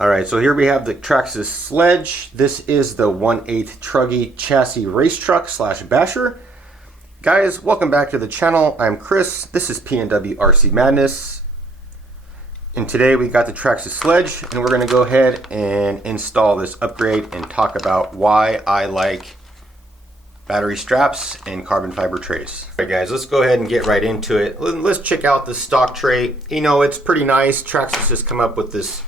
Alright, so here we have the Traxxas Sledge. This is the 1/8 truggy chassis race truck slash basher. Guys, welcome back to the channel. I'm Chris. This is PNW RC Madness. And today we got the Traxxas Sledge, and we're going to go ahead and install this upgrade and talk about why I like battery straps and carbon fiber trays. Alright guys, let's go ahead and get right into it. Let's check out the stock tray. You know, it's pretty nice. Traxxas has come up with this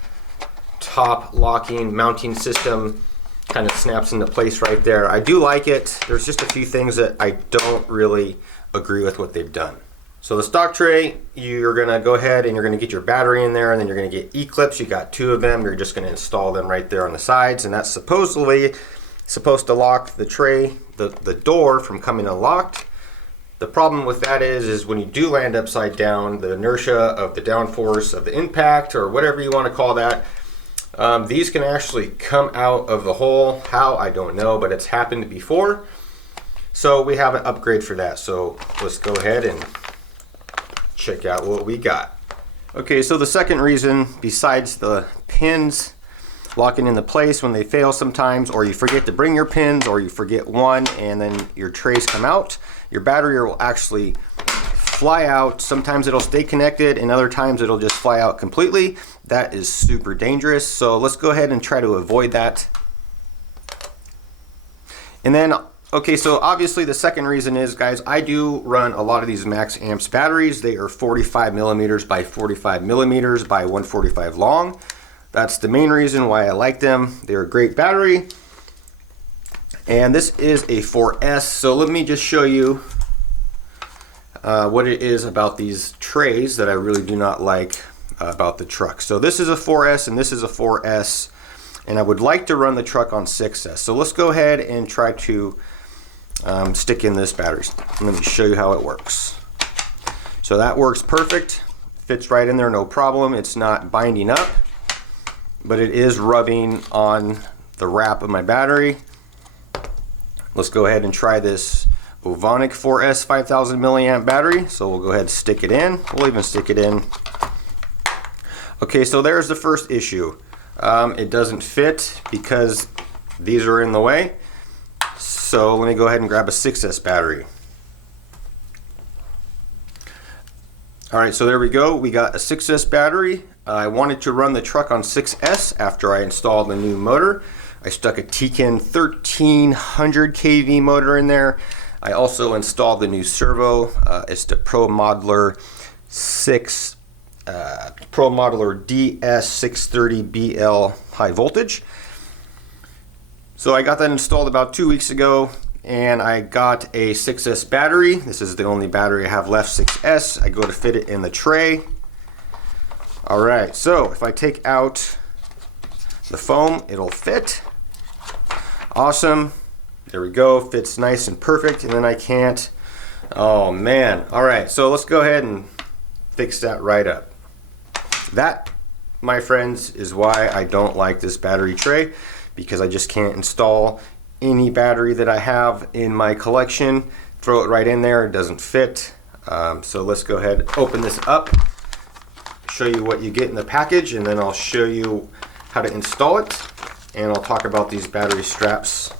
top locking mounting system, kind of snaps into place right there. I do like it. There's just a few things that I don't really agree with what they've done. So the stock tray, you're gonna go ahead and you're gonna get your battery in there, and then you're gonna get E-clips. You got 2 of them. You're just gonna install them right there on the sides, and that's supposedly supposed to lock the tray, the door from coming unlocked. The problem with that is when you do land upside down, the inertia of the downforce of the impact, or whatever you want to call that, these can actually come out of the hole. How, I don't know, but it's happened before. So we have an upgrade for that. So let's go ahead and check out what we got. Okay, so the second reason, besides the pins locking into place when they fail sometimes, or you forget to bring your pins, or you forget one and then your trays come out, your battery will actually fly out. Sometimes it'll stay connected and other times it'll just fly out completely. That is super dangerous. So let's go ahead and try to avoid that. And then, okay, so obviously the second reason is, guys, I do run a lot of these max amps batteries. They are 45 millimeters by 45 millimeters by 145 long. That's the main reason why I like them. They're a great battery. And this is a 4S. So let me just show you what it is about these trays that I really do not like about the truck. So this is a 4S and this is a 4S, and I would like to run the truck on 6S. So let's go ahead and try to stick in this battery. Let me show you how it works. So that works perfect. Fits right in there, no problem. It's not binding up, but it is rubbing on the wrap of my battery. Let's go ahead and try this Ovonic 4S 5000 milliamp battery. So we'll go ahead and stick it in. We'll even stick it in. Okay, so there's the first issue. It doesn't fit because these are in the way. So let me go ahead and grab a 6S battery. Alright, so there we go. We got a 6S battery. I wanted to run the truck on 6S after I installed the new motor. I stuck a Tekin 1300 kV motor in there. I also installed the new servo. It's the Pro Modeler DS630BL high voltage. So I got that installed about 2 weeks ago, and I got a 6S battery. This is the only battery I have left, 6S. I go to fit it in the tray. Alright, so if I take out the foam, it'll fit. Awesome. There we go. Fits nice and perfect. And then I can't. Oh man. Alright, so let's go ahead and fix that right up. That, my friends, is why I don't like this battery tray, because I just can't install any battery that I have in my collection. Throw it right in there. It doesn't fit. So let's go ahead and open this up, show you what you get in the package, and then I'll show you how to install it, and I'll talk about these battery straps,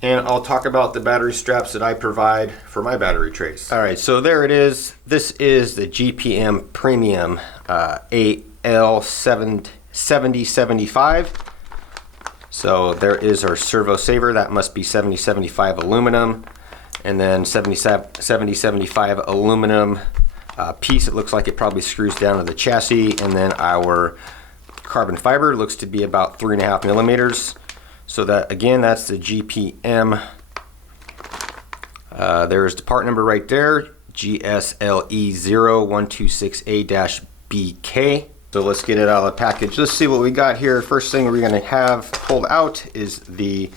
and I'll talk about the battery straps that I provide for my battery trays. Alright, so there it is. This is the GPM Premium AL7075. So there is our servo saver. That must be 7075 aluminum, and then 7075 aluminum piece. It looks like it probably screws down to the chassis, and then our carbon fiber looks to be about 3.5 millimeters. So that, again, that's the GPM. There's the part number right there, GSLE0126A-BK. So let's get it out of the package. Let's see what we got here. First thing we're gonna have pulled out is this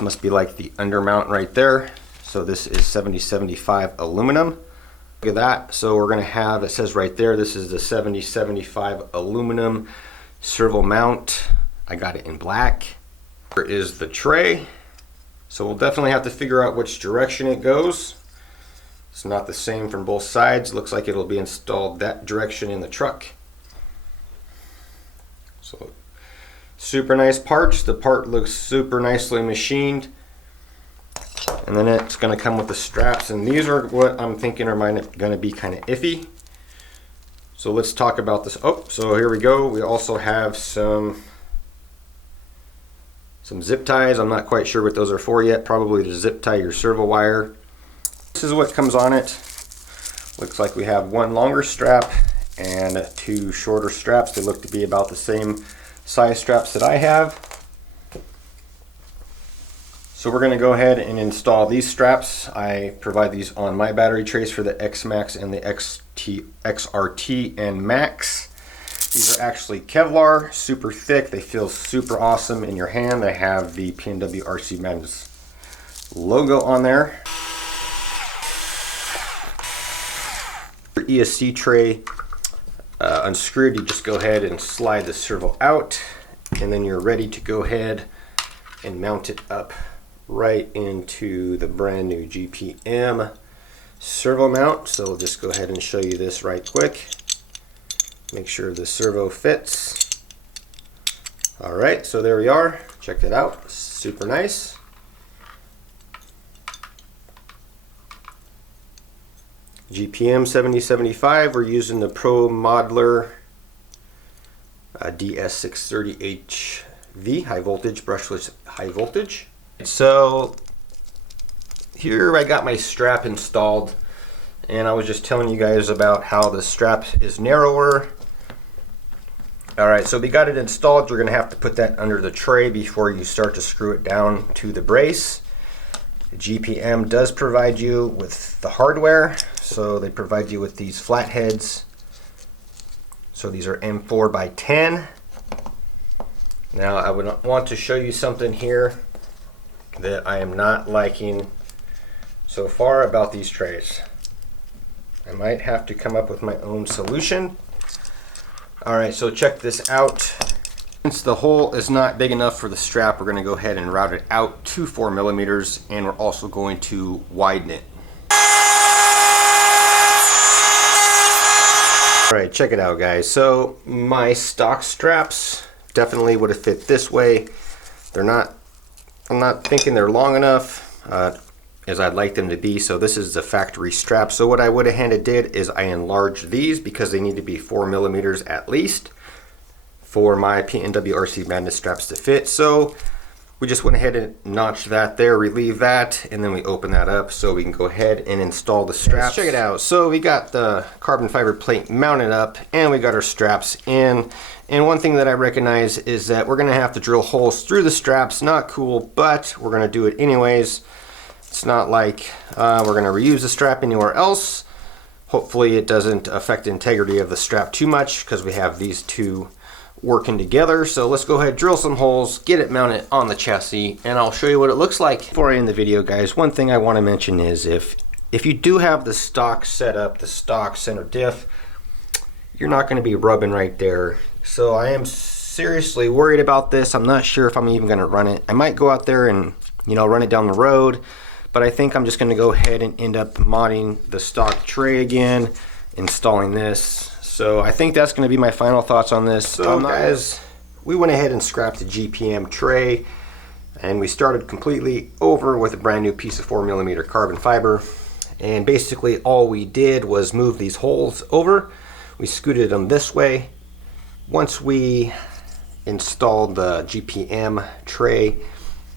must be like the undermount right there. So this is 7075 aluminum. Look at that. So we're gonna have, it says right there, this is the 7075 aluminum servo mount. I got it in black. Here is the tray. So we'll definitely have to figure out which direction it goes. It's not the same from both sides. Looks like it'll be installed that direction in the truck. So super nice parts. The part looks super nicely machined. And then it's going to come with the straps, and these are what I'm thinking are going to be kind of iffy. So let's talk about this. Oh, so here we go. We also have some zip ties. I'm not quite sure what those are for yet. Probably to zip tie your servo wire. This is what comes on it. Looks like we have one longer strap and two shorter straps. They look to be about the same size straps that I have. So we're going to go ahead and install these straps. I provide these on my battery trays for the X-Max and the XRT and Max. These are actually Kevlar, super thick. They feel super awesome in your hand. They have the P&W RC Madness logo on there. Your ESC tray unscrewed, you just go ahead and slide the servo out, and then you're ready to go ahead and mount it up right into the brand new GPM servo mount. So we'll just go ahead and show you this right quick. Make sure the servo fits. Alright, so there we are. Check that out. Super nice. GPM 7075. We're using the Pro Modeler DS630HV high voltage, brushless high voltage. So here I got my strap installed, and I was just telling you guys about how the strap is narrower. Alright, so we got it installed. You're going to have to put that under the tray before you start to screw it down to the brace. GPM does provide you with the hardware, so they provide you with these flatheads. So these are M4 by 10. Now I would want to show you something here that I am not liking so far about these trays. I might have to come up with my own solution. Alright, so check this out. Since the hole is not big enough for the strap, we're going to go ahead and route it out to 4 millimeters, and we're also going to widen it. Alright, check it out, guys. So my stock straps definitely would have fit this way. I'm not thinking they're long enough as I'd like them to be, so this is the factory strap. So what I would have did is I enlarged these because they need to be 4 millimeters at least for my P&W RC Madness straps to fit. So we just went ahead and notched that there, relieve that, and then we open that up so we can go ahead and install the straps. Check it out. So we got the carbon fiber plate mounted up, and we got our straps in. And one thing that I recognize is that we're going to have to drill holes through the straps. Not cool, but we're going to do it anyways. It's not like we're going to reuse the strap anywhere else. Hopefully it doesn't affect the integrity of the strap too much because we have these two working together. So let's go ahead, drill some holes, get it mounted on the chassis, and I'll show you what it looks like. Before I end the video, guys, one thing I want to mention is if you do have the stock setup, the stock center diff, you're not going to be rubbing right there. So I am seriously worried about this. I'm not sure if I'm even going to run it. I might go out there and, you know, run it down the road, but I think I'm just going to go ahead and end up modding the stock tray again, installing this. So I think that's going to be my final thoughts on this. So guys, we went ahead and scrapped the GPM tray, and we started completely over with a brand new piece of 4 millimeter carbon fiber. And basically all we did was move these holes over. We scooted them this way. Once we installed the GPM tray,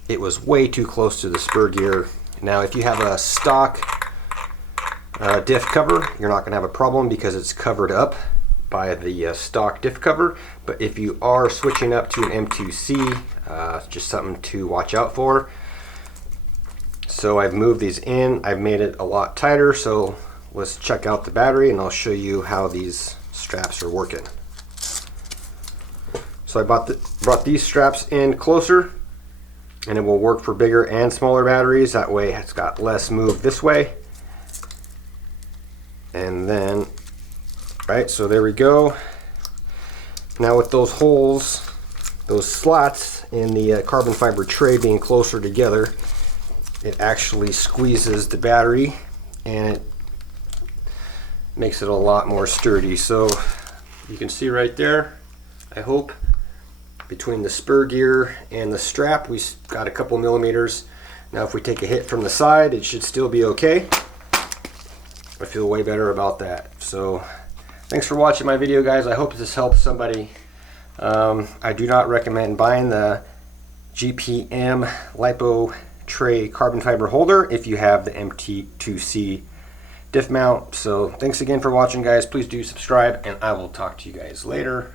it was way too close to the spur gear. Now if you have a stock diff cover, you're not going to have a problem because it's covered up by the stock diff cover. But if you are switching up to an M2C, just something to watch out for. So I've moved these in, I've made it a lot tighter. So let's check out the battery and I'll show you how these straps are working. So I brought these straps in closer, and it will work for bigger and smaller batteries. That way it's got less move this way. And then, right, so there we go. Now with those holes, those slots in the carbon fiber tray being closer together, it actually squeezes the battery and it makes it a lot more sturdy. So you can see right there, I hope, between the spur gear and the strap, we got a couple millimeters. Now if we take a hit from the side, it should still be okay. I feel way better about that. So thanks for watching my video, guys. I hope this helps somebody. I do not recommend buying the GPM lipo tray carbon fiber holder if you have the MT2C diff mount. So thanks again for watching, guys. Please do subscribe, and I will talk to you guys later.